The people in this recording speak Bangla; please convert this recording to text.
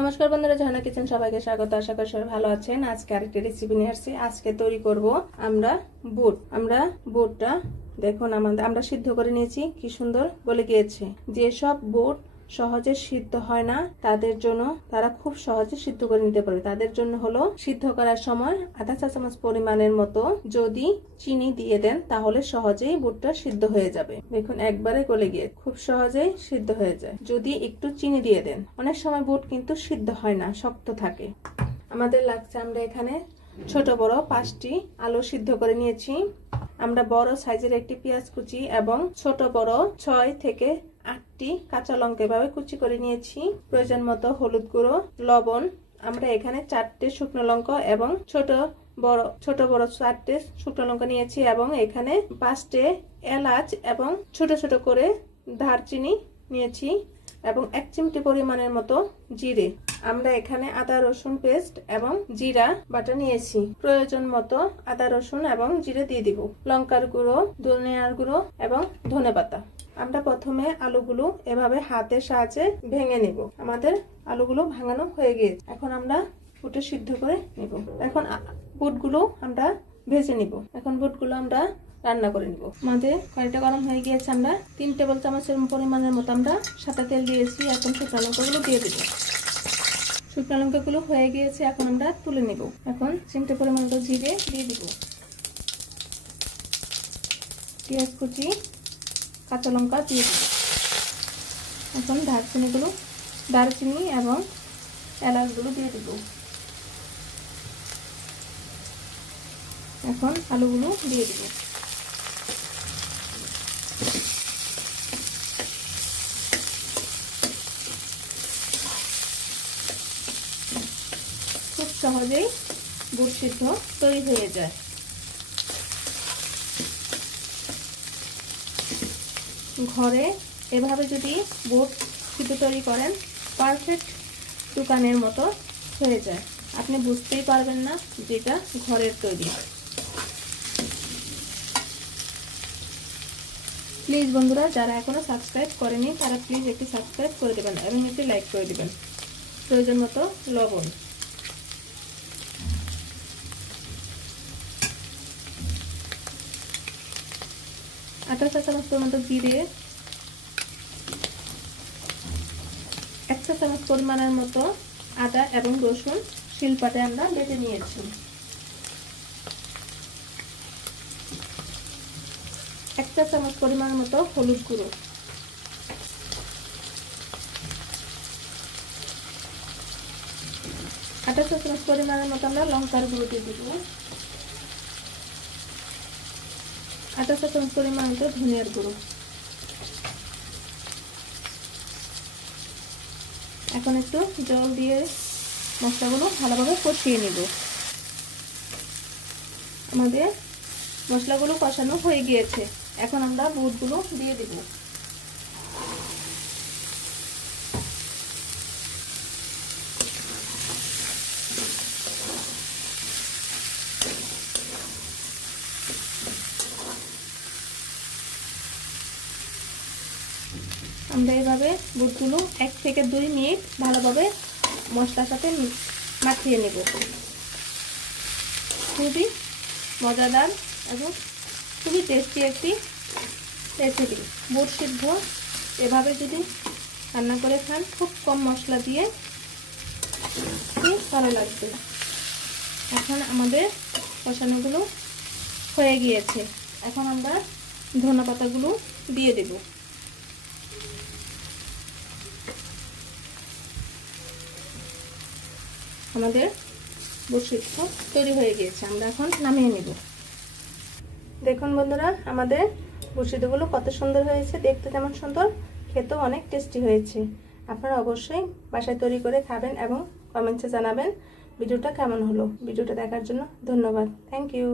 নমস্কার বন্ধুরা, ঝর্ণা কিচেন সবাইকে স্বাগত। আশা করি সবাই ভালো আছেন। আজকে আরেকটি রেসিপি নিয়ে আসছি। আজকে তৈরি করব আমরা বুটটা দেখুন আমরা সিদ্ধ করে নিয়েছি, কি সুন্দর গলে গিয়েছে। যেসব বুট সহজে সিদ্ধ হয় না তারা খুব সহজে সিদ্ধ করে নিতে পারে। তাদের জন্য হলো সিদ্ধ করার সময় আধা চা চামচ পরিমাণের মতো যদি চিনি দিয়ে দেন তাহলে সহজেই বুটটা সিদ্ধ হয়ে যাবে। দেখুন একবারে গলে গিয়ে খুব সহজেই সিদ্ধ হয়ে যায় যদি একটু চিনি দিয়ে দেন। অনেক সময় বুট কিন্তু সিদ্ধ হয় না, শক্ত থাকে। আমাদের লাগছে, আমরা এখানে ছোট বড় 5টি আলু সিদ্ধ করে নিয়েছি। আমরা বড় সাইজের একটি পেঁয়াজ কুচি এবং ছোট বড় 6 থেকে 8টি কাঁচা লঙ্কা এভাবে কুচি করে নিয়েছি। প্রয়োজন মতো হলুদ গুঁড়ো, লবণ। আমরা এখানে 4টে শুকনো লঙ্কা এবং ছোট বড় 4টে শুকনো লঙ্কা নিয়েছি এবং এখানে 5টে এলাচ এবং ছোট ছোট করে দারচিনি নিয়েছি এবং 1 চিমটি পরিমাণের মতো জিরে। আমরা এখানে আদা রসুন পেস্ট এবং জিরা বাটা নিয়েছি। প্রয়োজন মতো আদা রসুন এবং জিরে দিয়ে দিব। লঙ্কার গুঁড়ো, ধনিয়ার গুঁড়ো এবং ধনেপাতা। আমরা প্রথমে আলুগুলো এভাবে হাতের সাহায্যে ভেঙে নিব। আমাদের আলুগুলো ভাঙানো হয়ে গিয়েছে। এখন আমরা বুটে সিদ্ধ করে নিব। এখন বুটগুলো আমরা ভেজে নিব। এখন বুটগুলো আমরা রান্না করে নিব। আমাদের কড়াইটা গরম হয়ে গিয়েছে। আমরা 3 টেবিল চামচের পরিমাণের মতো আমরা সাদা তেল দিয়েছি। এখন শুকনো লঙ্কাগুলো দিয়ে দেব। শুকনো লঙ্কাগুলো হয়ে গিয়েছে, এখন আমরা তুলে নেব। এখন চিমটে পরিমাণ মতো জিরে দিয়ে দিব। পেঁয়াজ কুচি, কাঁচা লঙ্কা দিয়ে দিব। এখন দারচিনি এবং এলাচগুলো দিয়ে দিব। এখন আলুগুলো দিয়ে দিব। খুব সহজেই বুট সিদ্ধ তৈরি হয়ে যায়। ঘরে এভাবে যদি বুট সিদ্ধ তৈরি করেন, পারফেক্ট দোকানের মতো হয়ে যায়। আপনি বুঝতেই পারবেন না যেটা ঘরের তৈরি। প্লিজ বন্ধুরা, যারা এখনো সাবস্ক্রাইব করেনি তারা প্লিজ একটি সাবস্ক্রাইব করে দেবেন এবং একটি লাইক করে দেবেন। প্রয়োজন মতো লবণ। আধা চা চামচ পরিমাণ জিরে, 1 চা চামচ পরিমাণের মতো আদা এবং রসুন শিলপাটে আমরা বেটে নিয়েছি। 1 চা চামচ পরিমাণের মতো হলুদ গুঁড়ো, 1/2 চা চামচ পরিমাণের মতো আমরা লঙ্কার গুঁড়ো দিয়ে দিব। 1/2 চা চামচ পরিমাণের মতো ধনিয়ার গুঁড়ো। এখন একটু জল দিয়ে মশলাগুলো ভালোভাবে কষিয়ে নিব। আমাদের মশলাগুলো কষানো হয়ে গিয়েছে। এখন আমরা বুটগুলো দিয়ে দিব। আমরা এভাবে বুটগুলো 1 থেকে 2 মিনিট ভালোভাবে মশলার সাথে মাখিয়ে নেব। খুবই মজাদার এবং খুবই টেস্টি একটি রেসিপি। বুট সিদ্ধ এভাবে যদি রান্না করে খান, খুব কম মশলা দিয়ে, খুব ভালো লাগবে। এখন আমাদের কষানোগুলো হয়ে গিয়েছে। এখন আমরা ধনেপাতাগুলো দিয়ে দেব। আমাদের বুট সিদ্ধ তৈরি হয়ে গিয়েছে। আমরা এখন নামিয়ে নেব। দেখুন বন্ধুরা, আমাদের বুট সিদ্ধগুলো কত সুন্দর হয়েছে। দেখতে যেমন সুন্দর, খেতেও অনেক টেস্টি হয়েছে। আপনারা অবশ্যই বাসায় তৈরি করে খাবেন এবং কমেন্টসে জানাবেন ভিডিওটা কেমন হলো। ভিডিওটা দেখার জন্য ধন্যবাদ। Thank you.